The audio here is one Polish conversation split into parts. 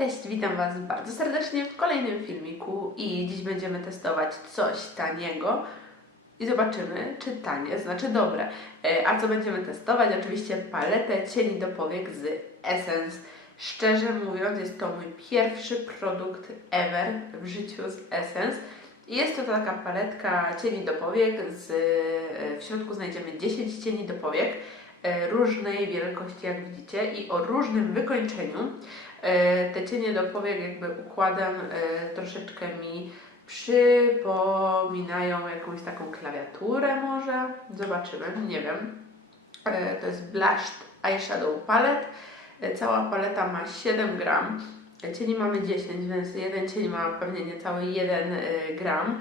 Cześć, witam Was bardzo serdecznie w kolejnym filmiku i dziś będziemy testować coś taniego i zobaczymy, czy tanie znaczy dobre. E, A co będziemy testować? Oczywiście paletę cieni do powiek z Essence. Szczerze mówiąc, jest to mój pierwszy produkt ever w życiu z Essence. Jest to taka paletka cieni do powiek, z, e, w środku znajdziemy 10 cieni do powiek e, różnej wielkości, jak widzicie, i o różnym wykończeniu. E, Te cienie do powiek jakby układem e, troszeczkę mi przypominają jakąś taką klawiaturę może. Zobaczymy, nie wiem. E, To jest Blushed Eyeshadow Palette. Cała paleta ma 7 gram. Cieni mamy 10, więc jeden cień ma pewnie niecały 1 e, gram.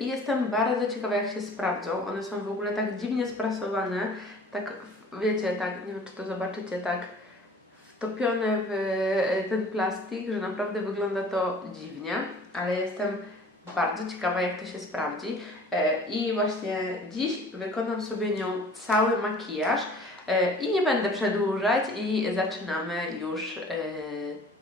I jestem bardzo ciekawa, jak się sprawdzą. One są w ogóle tak dziwnie sprasowane, tak wiecie, tak, nie wiem czy to zobaczycie, tak wtopione w e, ten plastik, że naprawdę wygląda to dziwnie, ale jestem bardzo ciekawa, jak to się sprawdzi. E, I właśnie dziś wykonam sobie nią cały makijaż e, i nie będę przedłużać i zaczynamy już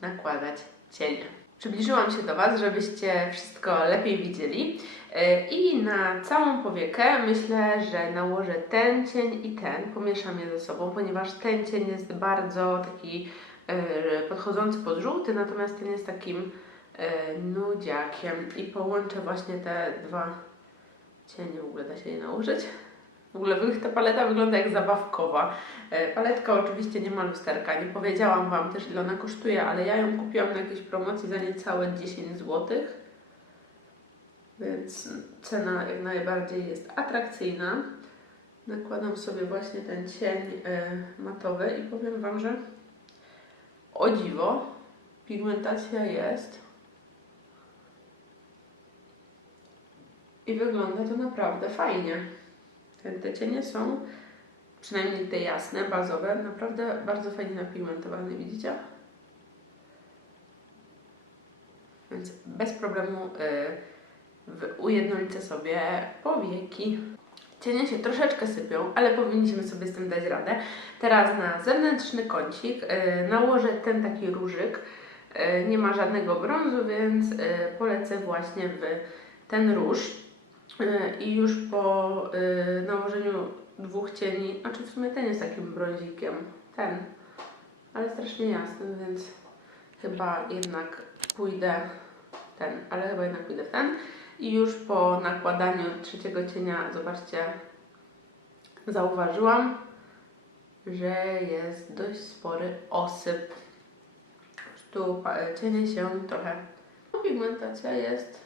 nakładać cienie. Przybliżyłam się do Was, żebyście wszystko lepiej widzieli. E, I na całą powiekę myślę, że nałożę ten cień i ten, pomieszam je ze sobą, ponieważ ten cień jest bardzo taki e, podchodzący pod żółty, natomiast ten jest takim e, nudziakiem i połączę właśnie te dwa cienie, w ogóle da się je nałożyć. W ogóle ta paleta wygląda jak zabawkowa. E, Paletka oczywiście nie ma lusterka, nie powiedziałam Wam też ile ona kosztuje, ale ja ją kupiłam na jakiejś promocji za niecałe 10 złotych. Więc cena jak najbardziej jest atrakcyjna. Nakładam sobie właśnie ten cień e, matowy i powiem Wam, że o dziwo pigmentacja jest i wygląda to naprawdę fajnie. Te, cienie są, przynajmniej te jasne, bazowe, naprawdę bardzo fajnie napigmentowane, widzicie? Więc bez problemu y, ujednolicę sobie powieki. Cienie się troszeczkę sypią, ale powinniśmy sobie z tym dać radę. Teraz na zewnętrzny kącik y, nałożę ten taki różyk. Y, nie ma żadnego brązu, więc y, polecę właśnie w ten róż. Y, I już po y, nałożeniu dwóch cieni, a czy w sumie ten jest takim brązikiem, ten, ale strasznie jasny, więc chyba jednak pójdę ten, ale chyba jednak pójdę w ten. I już po nakładaniu trzeciego cienia, zobaczcie, zauważyłam, że jest dość spory osyp. Prostu pa- cienie się trochę. Pigmentacja jest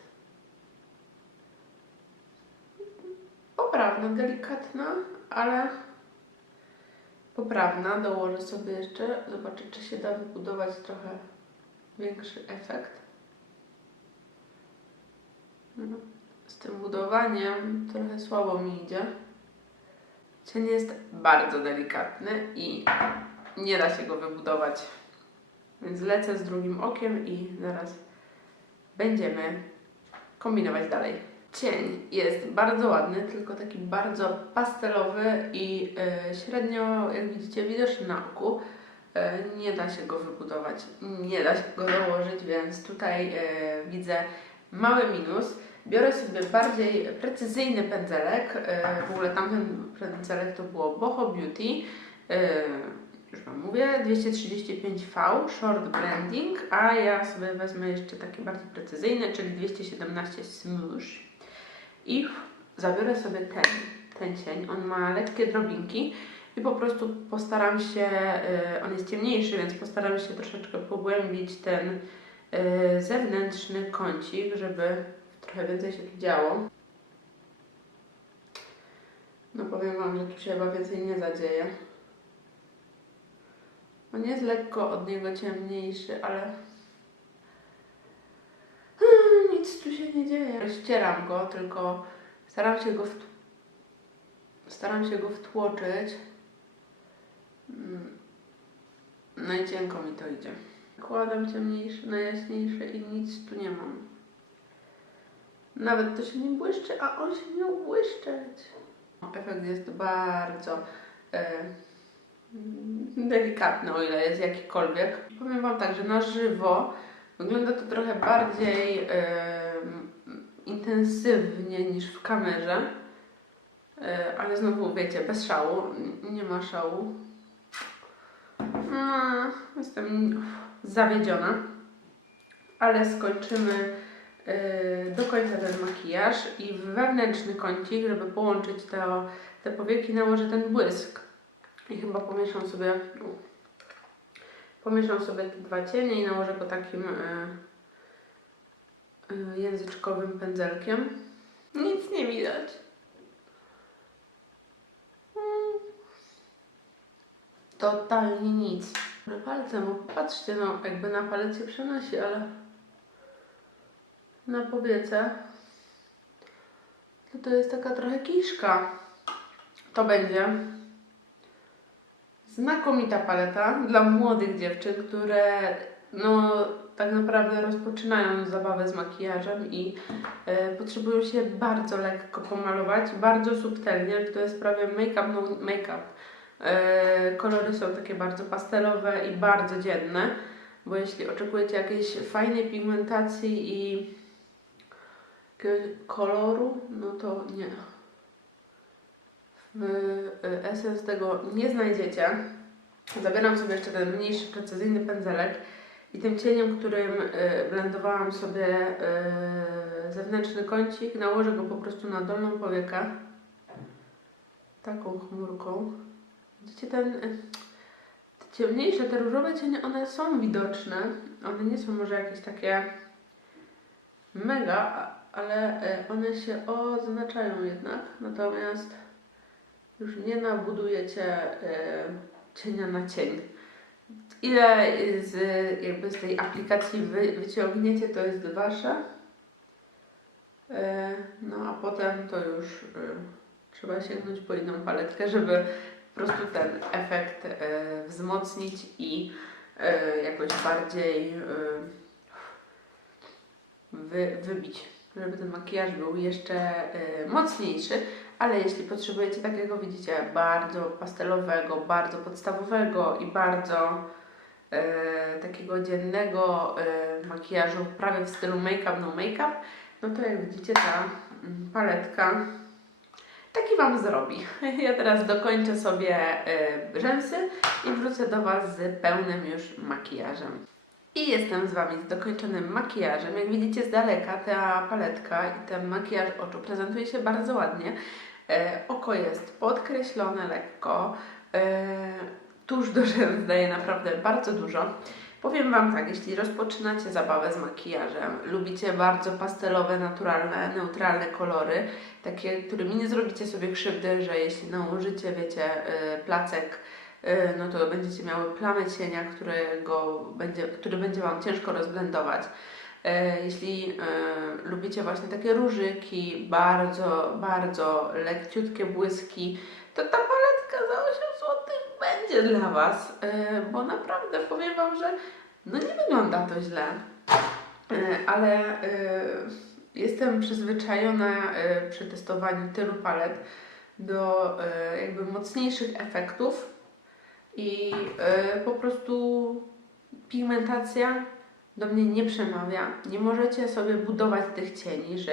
poprawna, delikatna, ale poprawna. Dołożę sobie jeszcze, zobaczę, czy się da wybudować trochę większy efekt. No, Z tym budowaniem trochę słabo mi idzie. Cień jest bardzo delikatny i nie da się go wybudować. Więc lecę z drugim okiem i zaraz będziemy kombinować dalej. Cień jest bardzo ładny, tylko taki bardzo pastelowy i e, średnio, jak widzicie, widoczny na oku. E, nie da się go wybudować, nie da się go dołożyć, więc tutaj e, widzę mały minus. Biorę sobie bardziej precyzyjny pędzelek. W ogóle tamten pędzelek to było Boho Beauty. Już Wam mówię, 235V Short Blending, a ja sobie wezmę jeszcze taki bardziej precyzyjny, czyli 217 Smooth. I zabiorę sobie ten, ten cień. On ma lekkie drobinki i po prostu postaram się, y, on jest ciemniejszy, więc postaram się troszeczkę pogłębić ten y, zewnętrzny kącik, żeby trochę więcej się tu działo. No powiem Wam, że tu się chyba więcej nie zadzieje. On jest lekko od niego ciemniejszy, ale nic tu się nie dzieje. Ścieram go, tylko staram się go staram się go wtłoczyć. Mm. No i cienko mi to idzie. Kładam ciemniejszy na jaśniejszy i nic tu nie mam. Nawet to się nie błyszczy, a on się miał błyszczeć. Efekt jest bardzo e, delikatny, o ile jest jakikolwiek. Powiem Wam tak, że na żywo wygląda to trochę bardziej intensywnie niż w kamerze. E, ale znowu wiecie, bez szału, nie ma szału. No, jestem zawiedziona, ale skończymy e, do końca ten makijaż i w wewnętrzny kącik, żeby połączyć to, te powieki, nałożę ten błysk. I chyba pomieszam sobie, pomieszam sobie te dwa cienie i nałożę go takim e, e, języczkowym pędzelkiem. Nic nie widać. Mm. Totalnie nic. Palcem, popatrzcie, no jakby na palec się przenosi, ale na powiece to to jest taka trochę kiszka. To będzie znakomita paleta dla młodych dziewczyn, które no tak naprawdę rozpoczynają zabawę z makijażem i e, potrzebują się bardzo lekko pomalować, bardzo subtelnie, to jest prawie make-up, no make-up. E, kolory są takie bardzo pastelowe i bardzo dzienne, bo jeśli oczekujecie jakiejś fajnej pigmentacji i koloru, no to nie. W e, Essence tego nie znajdziecie. Zabieram sobie jeszcze ten mniejszy, precyzyjny pędzelek i tym cieniem, którym blendowałam sobie e, zewnętrzny kącik, nałożę go po prostu na dolną powiekę. Taką chmurką. Widzicie ten... e, Te ciemniejsze, te różowe cienie, one są widoczne. One nie są może jakieś takie mega, ale one się oznaczają jednak. Natomiast już nie nabudujecie cienia na cień. Ile z, jakby z tej aplikacji wy, wyciągniecie, to jest wasze. E, no a potem to już e, trzeba sięgnąć po inną paletkę, żeby po prostu ten efekt e, wzmocnić i jakoś bardziej wy, wybić, żeby ten makijaż był jeszcze mocniejszy. Ale jeśli potrzebujecie takiego, widzicie, bardzo pastelowego, bardzo podstawowego i bardzo e, takiego dziennego e, makijażu, prawie w stylu make-up, no make-up, no to jak widzicie, ta mm, paletka taki Wam zrobi. Ja teraz dokończę sobie e, rzęsy i wrócę do Was z pełnym już makijażem. I jestem z Wami z dokończonym makijażem. Jak widzicie z daleka ta paletka i ten makijaż oczu prezentuje się bardzo ładnie. E, oko jest podkreślone lekko. E, tuż do rzęs daje naprawdę bardzo dużo. Powiem Wam tak, jeśli rozpoczynacie zabawę z makijażem, lubicie bardzo pastelowe, naturalne, neutralne kolory, takie, którymi nie zrobicie sobie krzywdy, że jeśli nałożycie, wiecie, y, placek, no to będziecie miały plamę cienia, będzie, który będzie Wam ciężko rozblendować. E, Jeśli y, lubicie właśnie takie różyki, bardzo, bardzo lekciutkie błyski, to ta paletka za 8 zł będzie dla Was, e, bo naprawdę powiem Wam, że no nie wygląda to źle, E, ale e, jestem przyzwyczajona e, przy testowaniu tylu palet do e, jakby mocniejszych efektów i e, po prostu pigmentacja do mnie nie przemawia. Nie możecie sobie budować tych cieni, że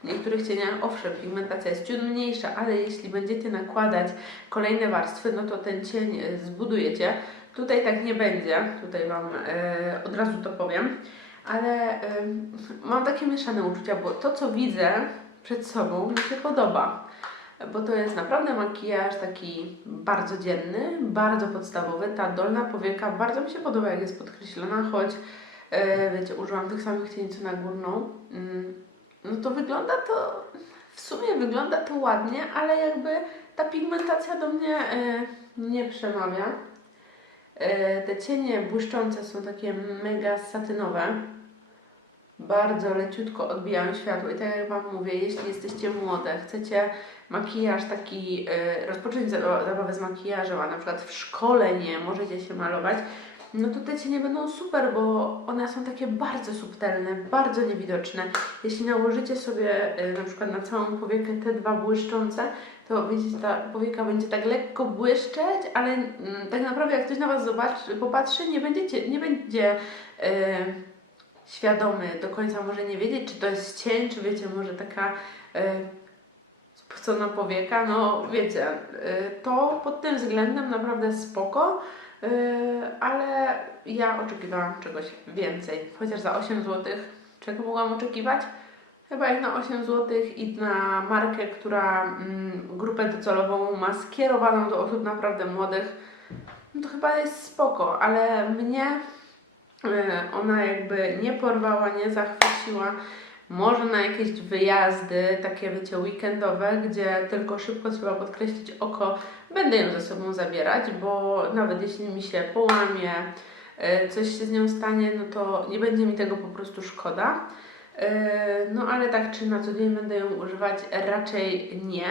w niektórych cieniach owszem, pigmentacja jest ciut mniejsza, ale jeśli będziecie nakładać kolejne warstwy, no to ten cień e, zbudujecie. Tutaj tak nie będzie, tutaj Wam e, od razu to powiem, ale mam takie mieszane uczucia, bo to co widzę przed sobą mi się podoba, bo to jest naprawdę makijaż taki bardzo dzienny, bardzo podstawowy. Ta dolna powieka bardzo mi się podoba, jak jest podkreślona, choć e, wiecie, użyłam tych samych cieni co na górną. Mm, no to wygląda to, w sumie wygląda to ładnie, ale jakby ta pigmentacja do mnie e, nie przemawia. E, te cienie błyszczące są takie mega satynowe. Bardzo leciutko odbijają światło i tak jak Wam mówię, jeśli jesteście młode, chcecie makijaż taki, e, rozpocząć za- zabawę z makijażem, a na przykład w szkole nie możecie się malować, no to te cienie będą super, bo one są takie bardzo subtelne, bardzo niewidoczne. Jeśli nałożycie sobie e, na przykład na całą powiekę te dwa błyszczące, to to wiecie, ta powieka będzie tak lekko błyszczeć, ale mm, tak naprawdę jak ktoś na Was zobaczy, popatrzy, nie będziecie, nie będzie e, świadomy do końca, może nie wiedzieć, czy to jest cień, czy wiecie, może taka e, spucona powieka, no wiecie, e, to pod tym względem naprawdę spoko, e, ale ja oczekiwałam czegoś więcej, chociaż za 8 zł, czego mogłam oczekiwać? Chyba jak na 8 zł i na markę, która mm, grupę docelową ma skierowaną do osób naprawdę młodych, no to chyba jest spoko, ale mnie ona jakby nie porwała, nie zachwyciła. Może na jakieś wyjazdy, takie wiecie, weekendowe, gdzie tylko szybko trzeba podkreślić oko, będę ją ze sobą zabierać, bo nawet jeśli mi się połamie, e, coś się z nią stanie, no to nie będzie mi tego po prostu szkoda. E, No ale tak czy na co dzień będę ją używać, raczej nie.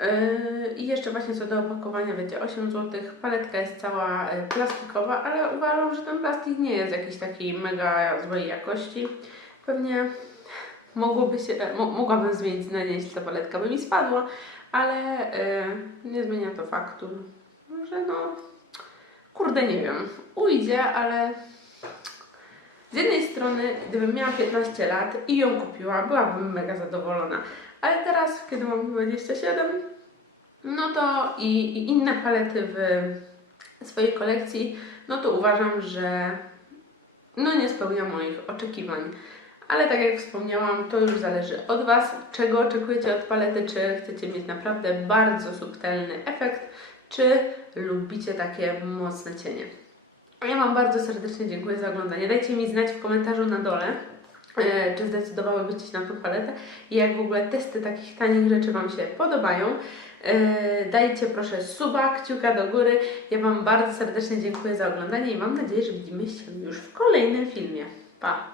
Yy, I jeszcze właśnie co do opakowania, wiecie, 8 zł, paletka jest cała e, plastikowa, ale uważam, że ten plastik nie jest jakiś taki mega złej jakości. Pewnie mogłoby się, e, mo, mogłabym zmienić zdanie, jeśli ta paletka by mi spadła, ale e, nie zmienia to faktu, że no, kurde nie wiem, ujdzie, ale z jednej strony, gdybym miała 15 lat i ją kupiła, byłabym mega zadowolona. Ale teraz, kiedy mam 27, no to i, i inne palety w swojej kolekcji, no to uważam, że no nie spełnia moich oczekiwań. Ale tak jak wspomniałam, to już zależy od Was, czego oczekujecie od palety, czy chcecie mieć naprawdę bardzo subtelny efekt, czy lubicie takie mocne cienie. Ja Wam bardzo serdecznie dziękuję za oglądanie. Dajcie mi znać w komentarzu na dole, czy zdecydowałybyście się na tą paletę i jak w ogóle testy takich tanich rzeczy Wam się podobają. E, Dajcie proszę suba, kciuka do góry. Ja Wam bardzo serdecznie dziękuję za oglądanie i mam nadzieję, że widzimy się już w kolejnym filmie. Pa!